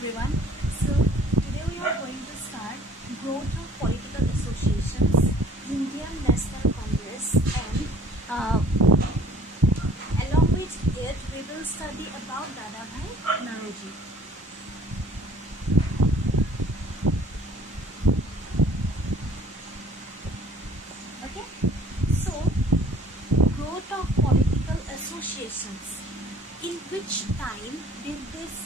everyone. So today we are going to start growth of political associations, Indian National Congress, and along with it we will study about Dadabhai Naoroji. Okay, so growth of political associations. In which time did this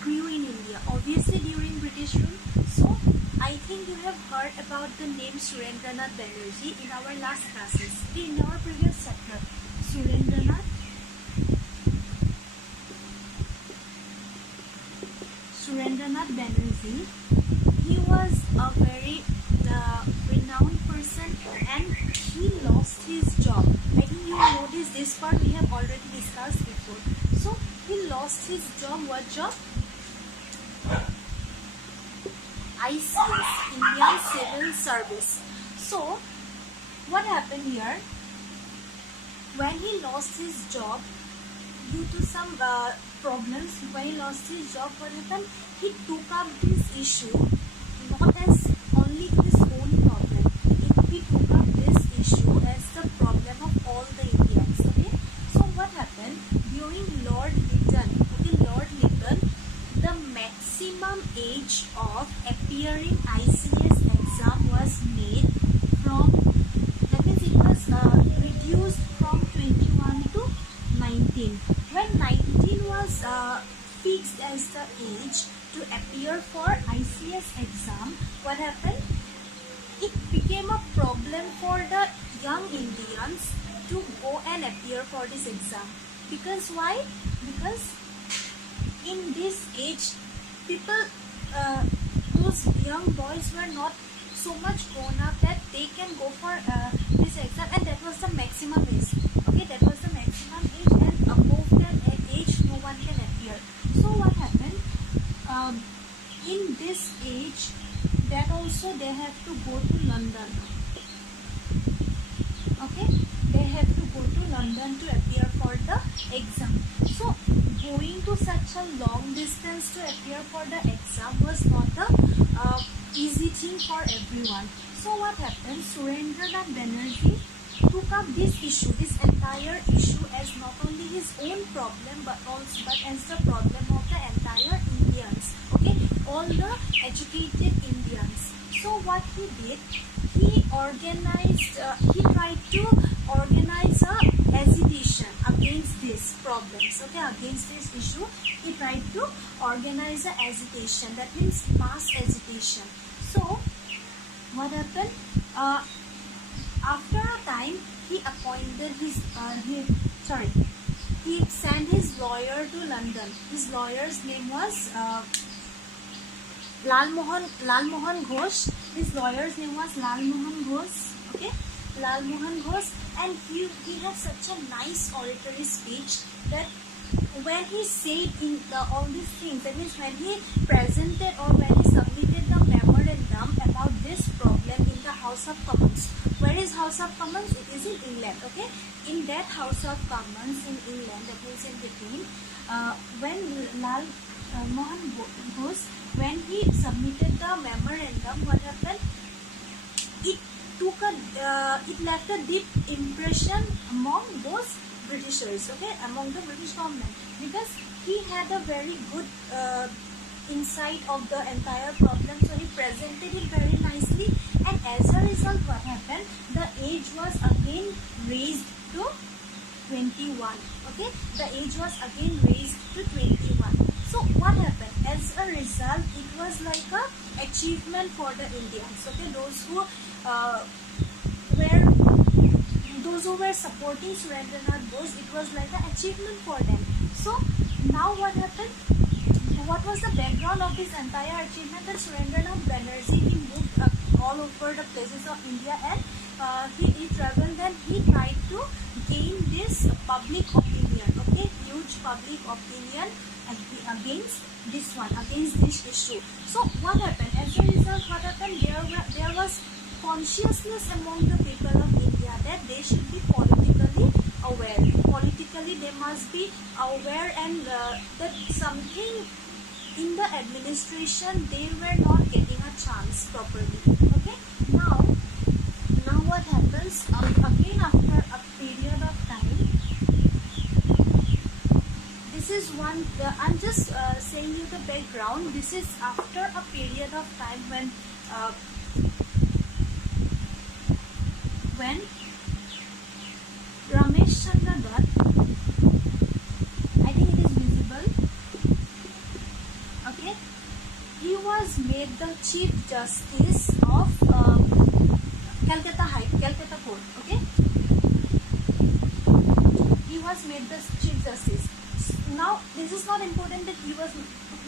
grew in India? Obviously during British rule. So I think you have heard about the name Surendranath Banerjee in our last classes. In our previous chapter, Surendranath Banerjee, he was a very renowned person and he lost his job. I think you notice this part we have already discussed before. So he lost his job. What job? ICS, Indian Civil Service. So what happened here? When he lost his job due to some problems, when he lost his job, what happened? He took up this issue not as only his own problem. He took up this issue as the problem of all the Indians. Okay. So what happened during Lord Lytton? Okay, Lord Lytton, the maximum age of appearing ICS exam was made from, that means it was reduced from 21 to 19. When 19 was fixed as the age to appear for ICS exam, what happened? It became a problem for the young Indians to go and appear for this exam. Because why? Because in this age, people, those young boys were not so much grown up that they can go for this exam, and that was the maximum age. Okay, that was the maximum age, and above that age, no one can appear. So what happened? In this age, that also they have to go to London. Okay, they have to go to London to appear for the exam. So going to such a long distance to appear for the exam was not the easy thing for everyone. So what happened? Surendranath Banerjee took up this issue, this entire issue, as not only his own problem but as the problem of the entire Indians. Okay, all the educated Indians. So what he did, he organized, he tried to organize a agitation against these problems. Okay, against this issue, he tried to organize a agitation. That means mass agitation. So what happened? After a time, he appointed he sent his lawyer to London. His lawyer's name was Lal Mohan Ghosh. His lawyer's name was Lal Mohan Ghosh. Okay, Lal Mohan Ghosh, and he had such a nice oratory speech that when he said all these things, that means when he presented or when he submitted the memorandum about this problem in the House of Commons. Where is House of Commons? It is in England. Okay, in that House of Commons in England, that means in between, when Lal Mohan Ghosh, when he submitted the memorandum, what happened? It left a deep impression among those Britishers, okay, among the British government, because he had a very good insight of the entire problem. So he presented it very nicely, and as a result, what happened? The age was again raised to 21. Okay, the age was again raised to 21. So what happened? As a result, it was like a achievement for the Indians. Okay, those who were supporting Surendranath Bose, it was like an achievement for them. So now what happened? What was the background of this entire achievement? That Surendranath Banerjee, he moved all over the places of India, and he traveled and he tried to gain this public opinion. Okay, huge public opinion against this issue. So what happened? As a result, what happened? There was consciousness among the people of India that they should be politically aware. Politically, they must be aware, and that something in the administration they were not getting a chance properly. Okay, now what happens again after a period of time. This is one, I'm just saying you the background. This is after a period of time when Ramesh Chandra Dutt, I think it is visible, okay, he was made the Chief Justice of Calcutta Court, okay, he was made the Chief Justice. Now this is not important that he was,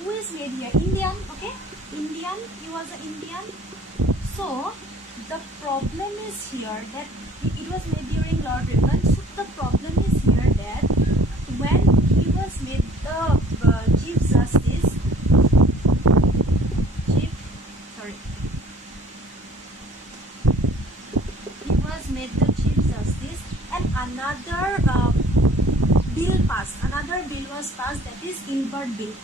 who is made here, Indian, okay, Indian, he was an Indian. So the problem is here that it was made during Lord Ripon. So the problem is here that when he was made the Chief Justice, he was made the Chief Justice, and another bill was passed, that is Gilbert Bill.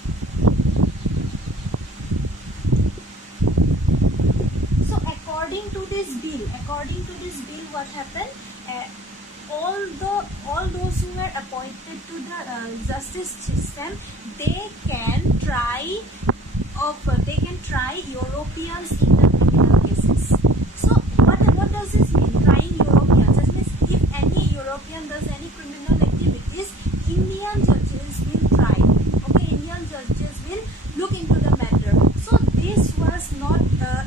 So according to this bill, what happened? All those who were appointed to the justice system, they can try Europeans in the criminal cases. So what does this mean? Trying Europeans. That means if any European does any criminal activities, Indian judges will try. Okay, Indian judges will look into the matter. So this was not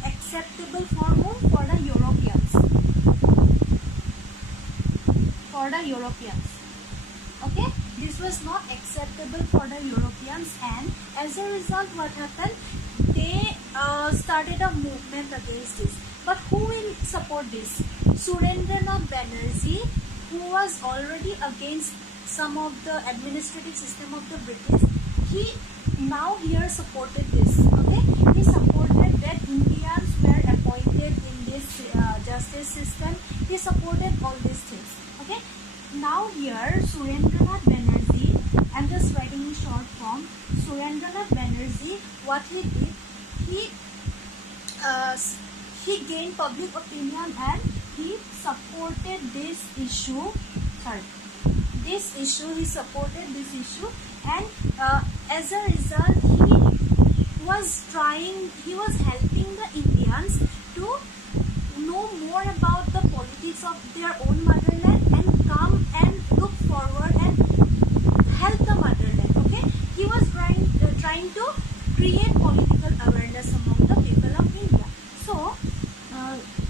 acceptable for whom? For the Europeans. Okay, this was not acceptable for the Europeans, and as a result, what happened? They started a movement against this. But who will support this? Surendranath Banerjee, who was already against some of the administrative system of the British, he now here supported this. Okay, he supported that Indians were appointed in this justice system. He supported all these things. Okay, now here Surendranath Banerjee, I'm just writing in short form. Surendranath Banerjee, what he did, he gained public opinion and he supported this issue. He supported this issue, and as a result, he was helping the Indians to know more about the politics of their own motherland and come and look forward and help the motherland. Okay, he was trying to create political awareness among the people of India. So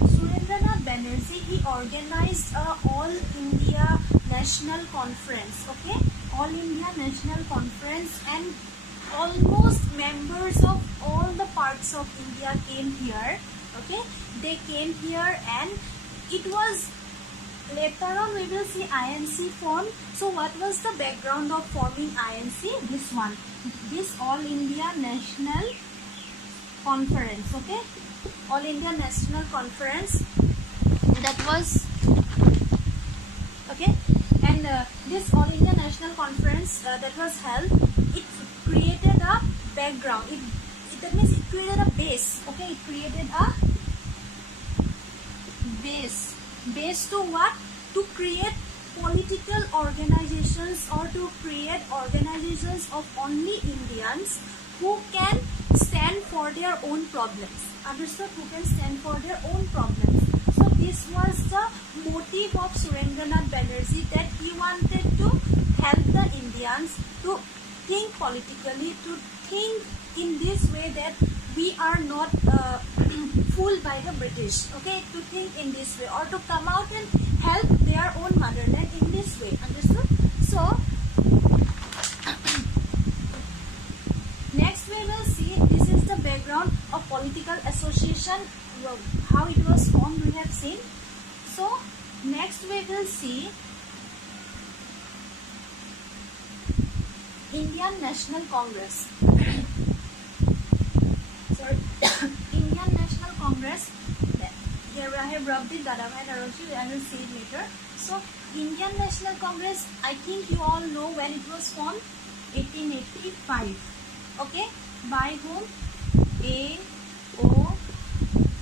Surendranath Banerjee, he organized a All India National Conference. Okay, All India National Conference, and almost members of all the parts of India came here. Okay, they came here, and it was later on we will see INC formed. So what was the background of forming INC? This one, this All India National Conference. Okay, All India National Conference, that was okay, and this All India National Conference that was held, it created a background. That means it created a base. Okay, it created a base to what? To create political organizations, or to create organizations of only Indians who can stand for their own problems. Understood? Who can stand for their own problems. So this was the motive of Surendranath Banerjee, that he wanted to help the Indians to think politically, to think in this way that we are not fooled by the British. Okay, to think in this way, or to come out and help their own motherland in this way. Understood? So next we will see, this is the background of political association, how it was formed, we have seen. So next we will see Indian National Congress. Indian National Congress. Here I have rubbed it, Dadabhai Naroji, I will see it later. So Indian National Congress, I think you all know when it was formed, 1885. Okay, By whom? A.O.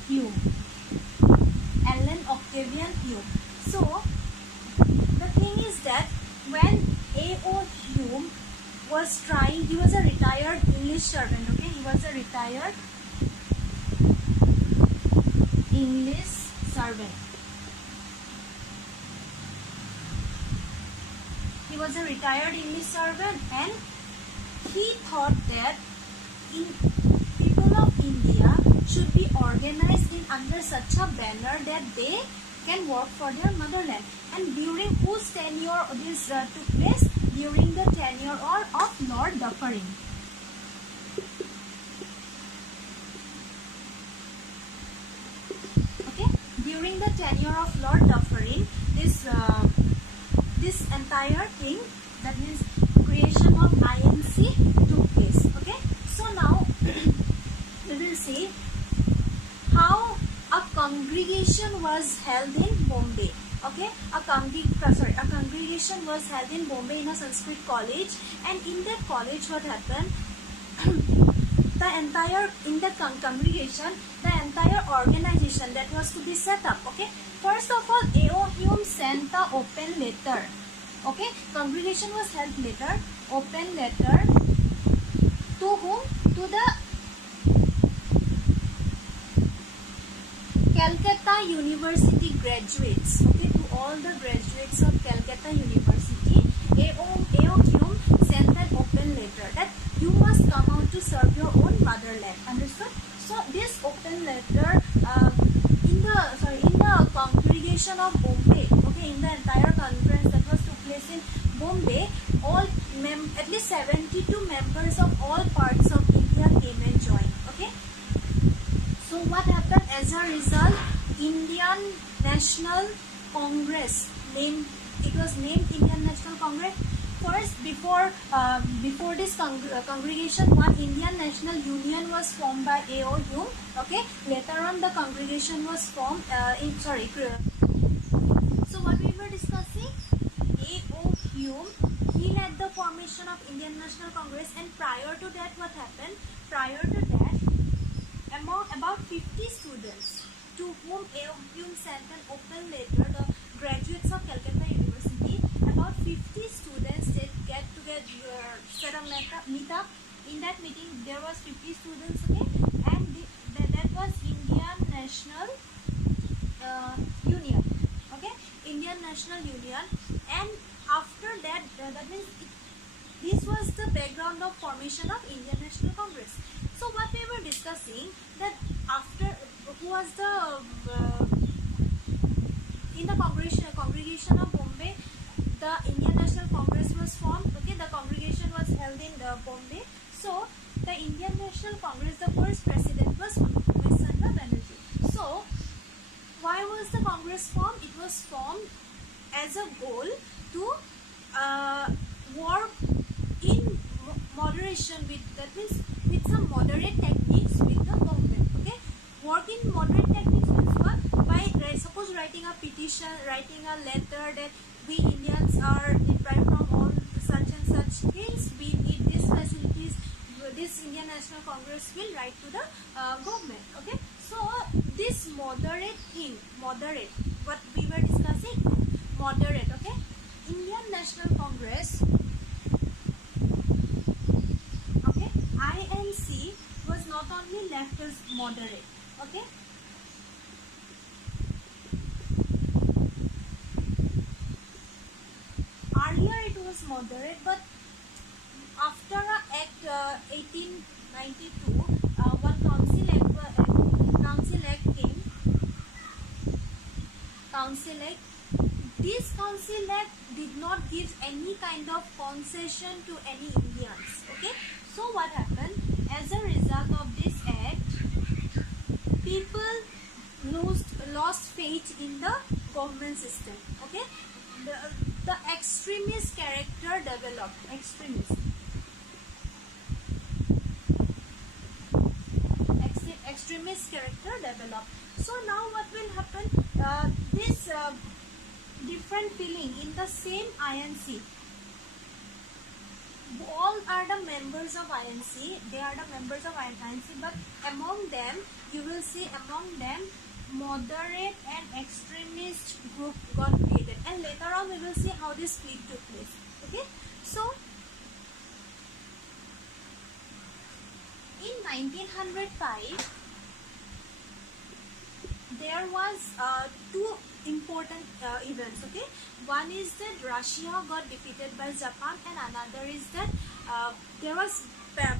Hume. Alan Octavian Hume. So the thing is that when A.O. Hume was trying, he was a retired English servant, okay? He was a retired English servant. He was a retired English servant, and he thought that people of India should be organized in under such a banner that they can work for their motherland. And during whose tenure this took place? During the tenure of Lord Dufferin. Okay, during the tenure of Lord Dufferin, this entire thing, that means creation of INC, took place. Okay, so now we will see how a congregation was held in Bombay. Okay, a congregation was held in Bombay in a Sanskrit college, and in that college what happened? In the congregation, the entire organization that was to be set up. Okay, first of all, A.O. Hume sent the open letter. Okay, congregation was held later. Open letter to whom? To the Calcutta University graduates. Okay, to all the graduates of Calcutta University, A.O. Hume sent an open letter that you must come out to serve your own motherland. Understood? So this open letter in the congregation of Bombay, okay, in the entire conference that was took place in Bombay, at least 72 members of all parts of India came and joined. Okay. So what happened as a result? Indian National Congress, it was named Indian National Congress. First, before this congregation, one Indian National Union was formed by A.O. Hume. Okay, later on the congregation was formed. So what we were discussing, A.O. Hume, he led the formation of Indian National Congress, and prior to that, what happened? Prior to that, among about 50 students to whom A.O. Hume sent an open letter, the graduates of Calcutta University, about 50 students did get together, set a meet up. In that meeting, there was 50 students, okay, and that was Indian National Union, okay, Indian National Union. And after that, that means this was the background of formation of Indian National Congress. So what we were discussing, that after who was the in the congregation of Bombay, the Indian National Congress was formed. Okay, the congregation was held in Bombay. So the Indian National Congress, the first president was Chandra Banerjee. So why was the Congress formed? It was formed as a goal to work in moderation with, that means with some moderate techniques with the government. Okay, work in moderate techniques means what? By suppose writing a petition, writing a letter that we Indians are deprived from all such and such things, we need these facilities, this Indian National Congress will write to the government. Okay, so this moderate thing, moderate, what we were discussing, moderate. Okay, Indian National Congress, okay, INC was not only left as moderate. Okay, earlier it was moderate, but after Act 1892, one Council Act came. Council Act. This Council Act did not give any kind of concession to any Indians. Okay, so what happened? As a result of this act, people lost faith in the government system. Okay, the extremist character developed. Extremist character developed. So now what will happen? This different feeling in the same INC. all are the members of INC. They are the members of INC, but among them, you will see among them moderate and extremist group got created, and later on we will see how this split took place. Okay, so in 1905 there was two important events. Okay, one is that Russia got defeated by Japan, and another is that there was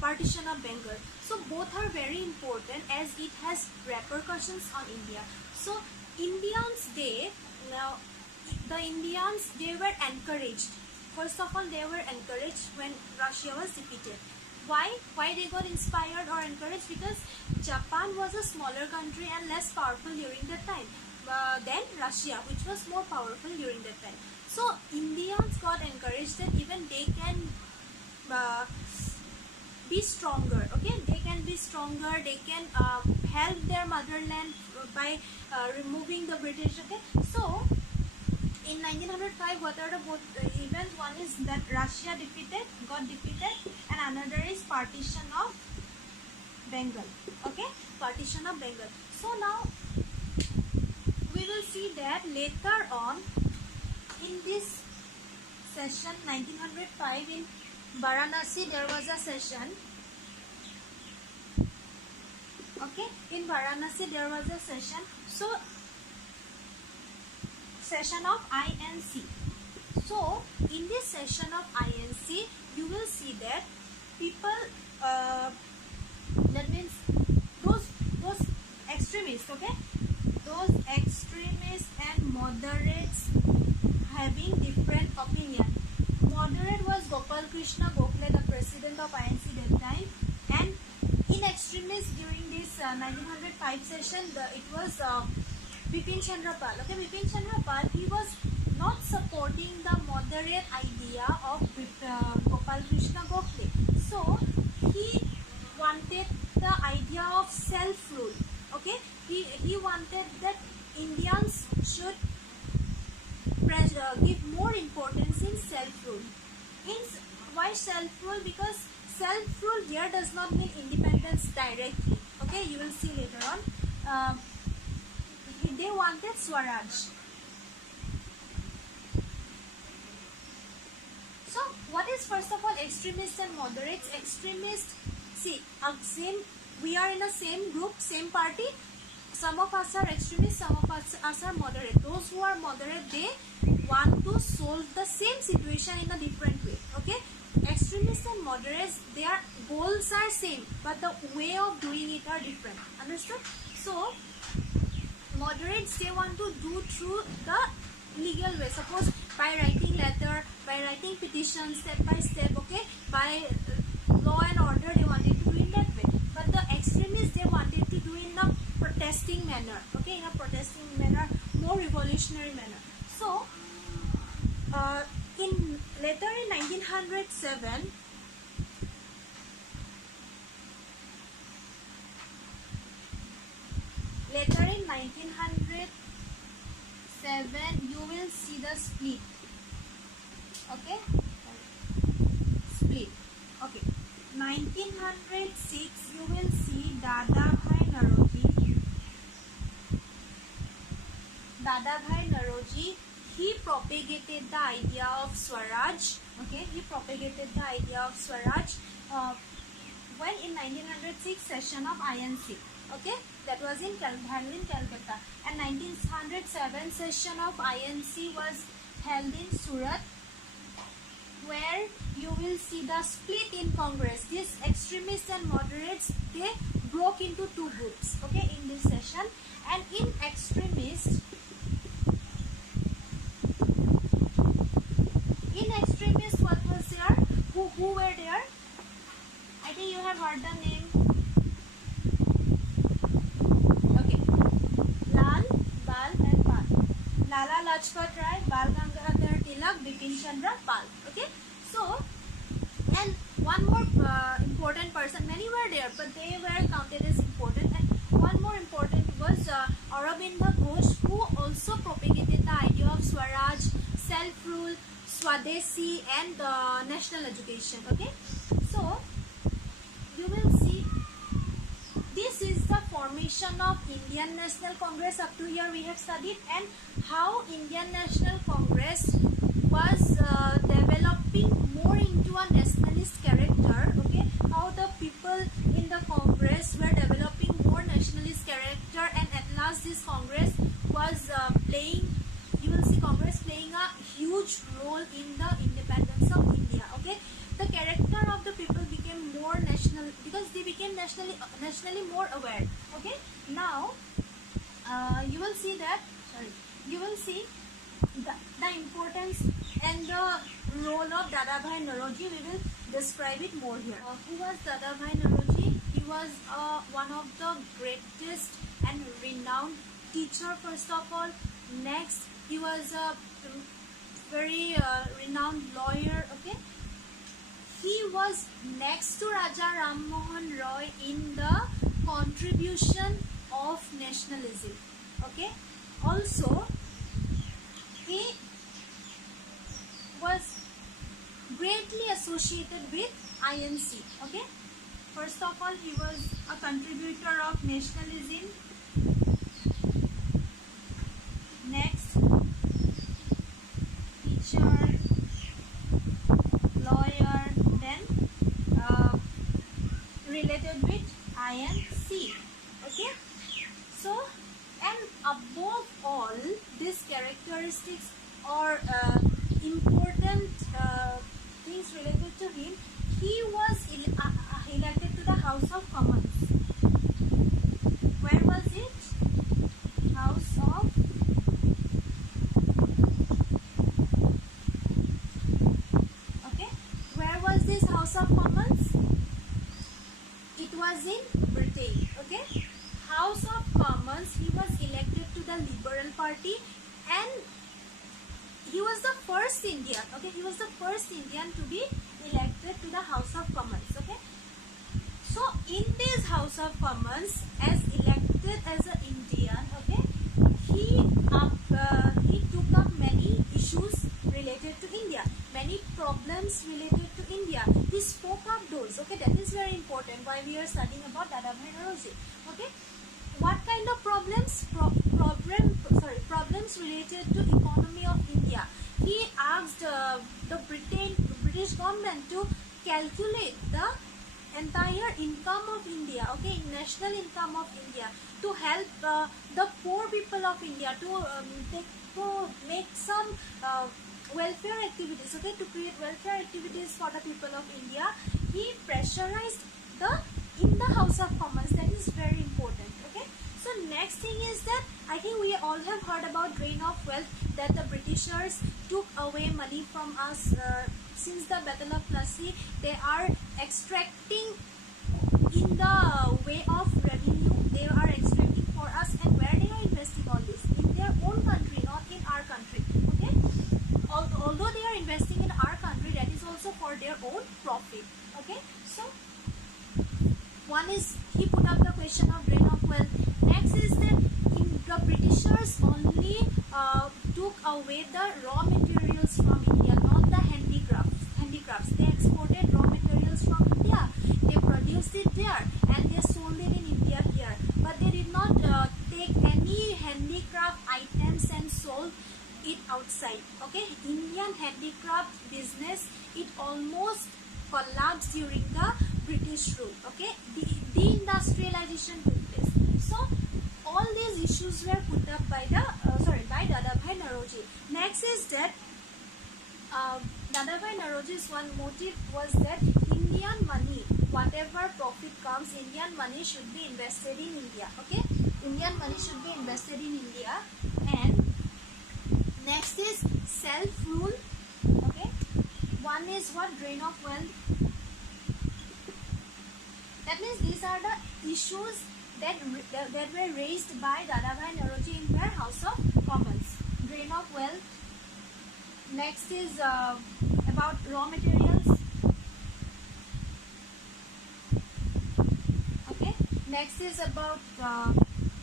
partition of Bengal. So both are very important as it has repercussions on India. So Indians, they were encouraged. First of all, they were encouraged when Russia was defeated. Why they got inspired or encouraged? Because Japan was a smaller country and less powerful during that time than Russia, which was more powerful during that time. So Indians got encouraged that even they can be stronger. Okay, they can be stronger, they can help their motherland by removing the British. Okay, so in 1905, what are the both events? One is that Russia got defeated, and another is partition of Bengal. Okay, partition of Bengal. So now we will see that later on in this session 1905 in Varanasi there was a session. Okay, in Varanasi there was a session. So session of INC. So in this session of INC you will see that people that means those extremists, okay, those extremists and moderates having different opinion. Moderate was Gopal Krishna Gokhale, the president of INC that time, and in extremists during this 1905 session it was Bipin Chandra Pal. Okay, Bipin Chandra Pal, he was not supporting the moderate idea of Gopal Krishna Gokhale. So he wanted the idea of self-rule. Okay, he wanted that Indians should give more importance in self-rule. Why self-rule? Because self-rule here does not mean independence directly. Okay, you will see later on. They wanted Swaraj. So what is first of all extremists and moderates? Extremists, see, we are in the same group, same party. Some of us are extremists, some of us are moderate. Those who are moderate, they want to solve the same situation in a different way. Okay, extremists and moderates, their goals are same, but the way of doing it are different. Understood? So moderates, they want to do through the legal way. Suppose by writing letter, by writing petition, step by step. Okay, by law and order, they wanted to do in that way. But the extremists, they wanted to do in a protesting manner. Okay, in a protesting manner, more revolutionary manner. So later in 1907, you will see the split. Okay, split. Okay, 1906 you will see Dadabhai Naroji. He propagated the idea of Swaraj. Okay, he propagated the idea of Swaraj when in 1906 session of INC. Okay, that was in Calcutta, and 1907 session of INC was held in Surat, where you will see the split in Congress. These extremists and moderates, they broke into two groups. Okay, in this session, and in extremists, what was there? Who were there? I think you have heard the name. Okay, Lal, Bal and Pal. Lala Lajpat Rai, Bal Gangadhar Tilak, Bipin Chandra Pal. Okay, so, and one more important person, many were there, but they were counted as important, and one more important was Aurobindo Ghosh, who also propagated the idea of Swaraj, self-rule, Swadeshi and national education. Okay, so you will see this is the formation of Indian National Congress. Up to here we have studied, and how Indian National Congress was developing more into a nationalist character. Okay, how the people in the Congress were developing more nationalist character, and at last this Congress was playing, you will see Congress playing a huge role in the independence of India. Okay, the character of the people became more national because they became nationally more aware. Okay, now you will see that, you will see the importance and the role of Dadabhai Naoroji. We will describe it more here. Who was Dadabhai Naoroji? He was one of the greatest and renowned teacher, first of all. Next, he was a very renowned lawyer. Okay, he was next to Raja Ram Mohan Roy in the contribution of nationalism. Okay, also he was greatly associated with INC. Okay, first of all, he was a contributor of nationalism. Next, teacher, lawyer, then related with INC. Okay, so, and above all these characteristics or important things related to him, he was elected to the House of Commons. Where was it? House of House of Commons? It was in Britain. Okay, House of Commons, he was elected to the Liberal Party, and he was the first Indian. Okay, he was the first Indian to be elected to the House of Commons. Okay, so in this House of Commons, as elected as an Indian, okay, he took up many issues related to India, many problems related to India. He spoke up those. Okay, that is very important why we are studying about Dadabhai Naoroji. Okay, what kind of problems? Problems related to economy of India. He asked the British government to calculate the entire income of India. Okay, national income of India, to help the poor people of India, to make some welfare activities. Okay, to create welfare activities for the people of India. He pressurized in the House of Commons. That is very important. Okay, so next thing is that I think we all have heard about drain of wealth, that the Britishers took away money from us since the Battle of Plassey. They are extracting in the way of revenue. They are extracting for us, and where they are investing all this? In their own country, not in our country. Okay, although they are investing in our country, that is also for their own profit. Okay, so one is he put up the question of drain of wealth. Next is that the Britishers only took away the raw materials from India, not the handicrafts. They exported raw materials from India, they produced it there, and they sold it in India here, but they did not take any handicraft items and sold it outside. Okay, Indian handicraft business, it almost collapsed during the British rule. Okay, deindustrialization took place. So all these issues were put up by Dadabhai Naoroji. Next is that Dadabhai Naoroji's one motive was that Indian money, whatever profit comes, Indian money should be invested in India. Okay, Indian money should be invested in India. And next is self-rule. Okay, one is what? Drain of wealth. That means these are the issues that were raised by Dadabhai Naoroji in their House of Commons. Drain of wealth. Next is about raw materials. Okay. Next is about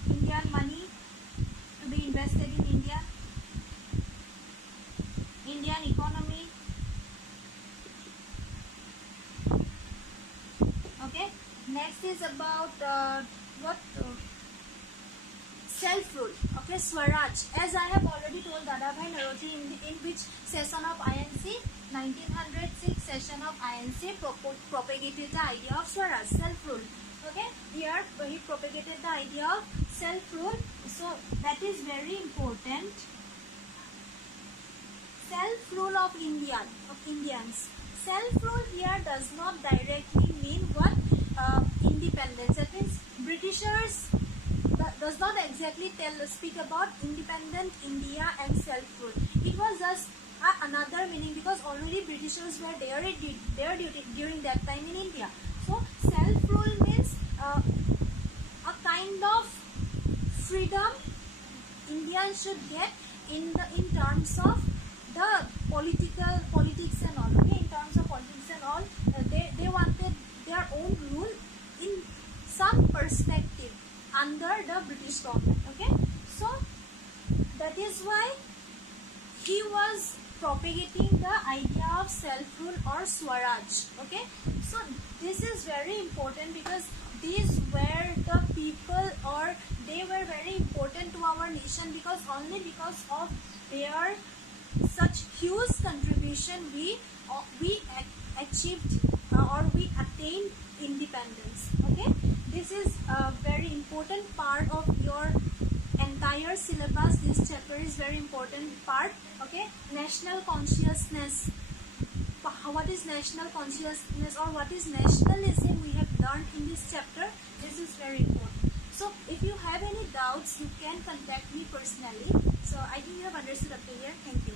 Indian money to be invested in India. Indian economy. Next is about self-rule. Okay, Swaraj. As I have already told Dadabhai Naroji in which session of INC, 1906 session of INC propagated the idea of Swaraj, self-rule. Okay, here he propagated the idea of self-rule. So that is very important. Self-rule of Indians. Self-rule here does not directly mean what independence. That means Britishers does not exactly speak about independent India and self-rule. It was just another meaning, because already Britishers were there during that time in India. So self-rule means a kind of freedom Indians should get in terms of the politics and all. Okay, in terms of politics and all, they wanted their own rule in some perspective under the British government. Okay, so that is why he was propagating the idea of self-rule or Swaraj. Okay, so this is very important, because these were the people, or they were very important to our nation, because only because of their such huge contribution we achieved or we attained independence. Okay, this is a very important part of your entire syllabus. This chapter is very important part. Okay, national consciousness. What is national consciousness or what is nationalism we have learned in this chapter. This is very important. So if you have any doubts, you can contact me personally. So I think you have understood up to here. Thank you.